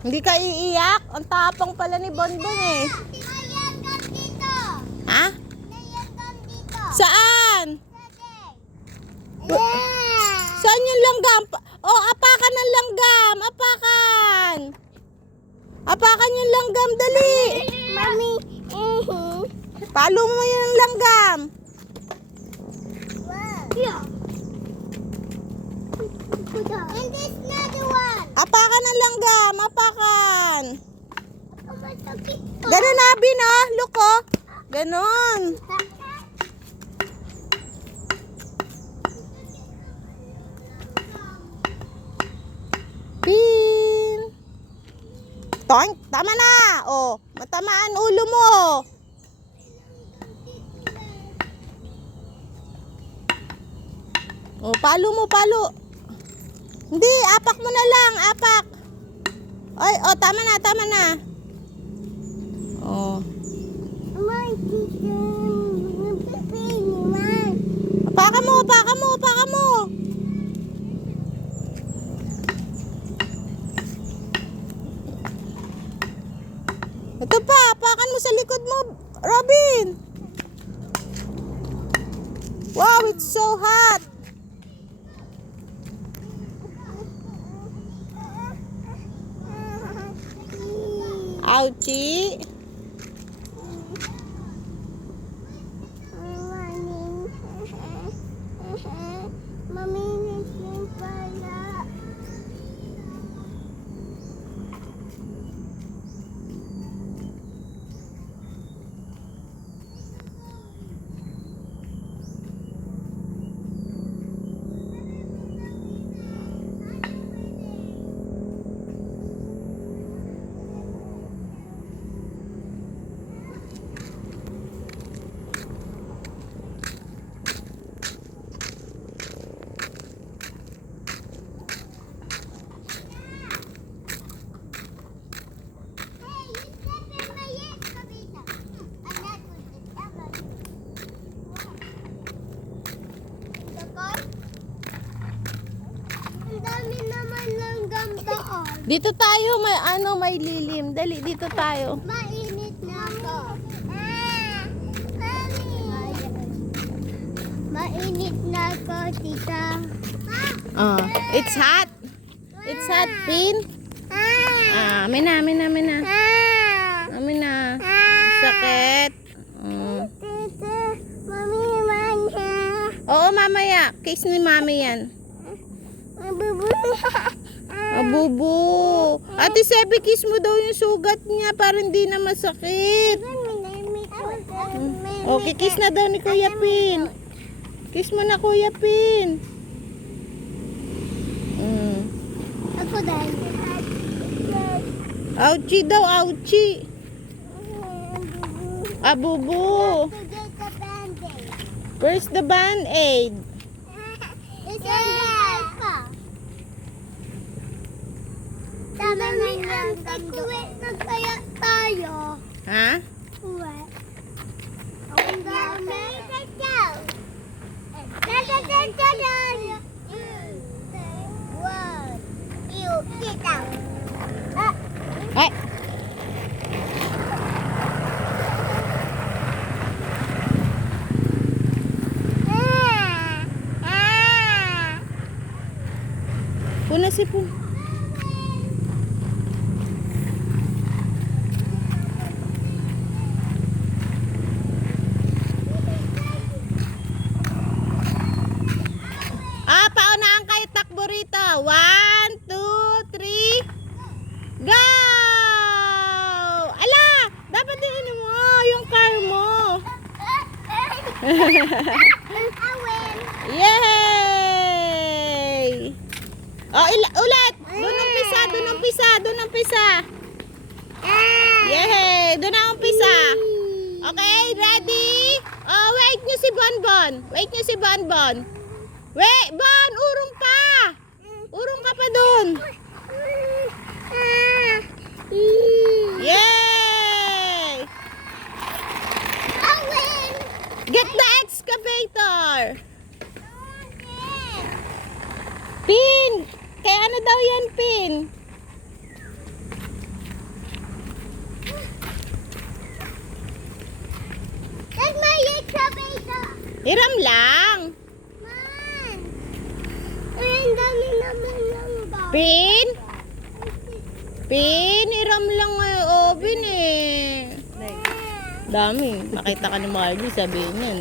Hindi ka iiyak? Ang tapang pala ni Bonbon eh. Dito. Ha? Dito. Saan? Saan yung langgam? Oh, apakan ng langgam. Apakan. Apakan yung langgam, dali. Mami. Palo mo yung langgam. Yeah. And this another one. Apakan ng langgam. Apakan. Masakit to. Ganon, Abin, oh. Look, oh. Ganon. Pin. Toink. Tama na. Oh, matamaan ulo mo. Oh, palo mo, palo. Hindi, apak mo na lang, apak. Ay, oh, tama na, tama na. Oh. Apakan mo, apakan mo, apakan mo. Ito pa, apakan mo sa likod mo, Robin. Wow, it's so hot. Ouchie. Mami, nasin pala. Dito tayo, may lilim. Dali, dito tayo. Mainit na ako. Mainit na ako, tita. Oh, it's hot. It's hot, Pin. Amin na. Amin na. Sakit. Tita, mami, manja. Oo, mamaya. Case ni mami yan. Abubo. Ate Sebi, kiss mo daw yung sugat niya para hindi na masakit. Okay, kiss na daw ni Kuya Pin. Kiss mo na, Kuya Pin. Ako dahil. Ouchie daw, ouchie. Abubo. Where's the band-aid? It's in there. Tama na tag-uwi na kaya tayo. Ha? Uwi. Ang dami. One, two, sit down. Ay! Puna si Pun. Paunahan kayo takbo rito. 1, 2, 3. Go! Ala! Dapat din mo yung car mo. Yay! Oh, ulit! Doon umpisa. Yay! Doon na umpisa. Okay, ready? Oh, wait nyo si Bonbon. Wait, Bon! Urong pa! Urong ka pa doon. Yay! Get the excavator! Pin! Kaya ano daw yan, Pin? Sabay ka. Hiram lang. Man. Ay, ang dami naman lang ba? Pin? Pin, hiram lang oven eh. Dami. Makita ka ni Margie, sabihin yan.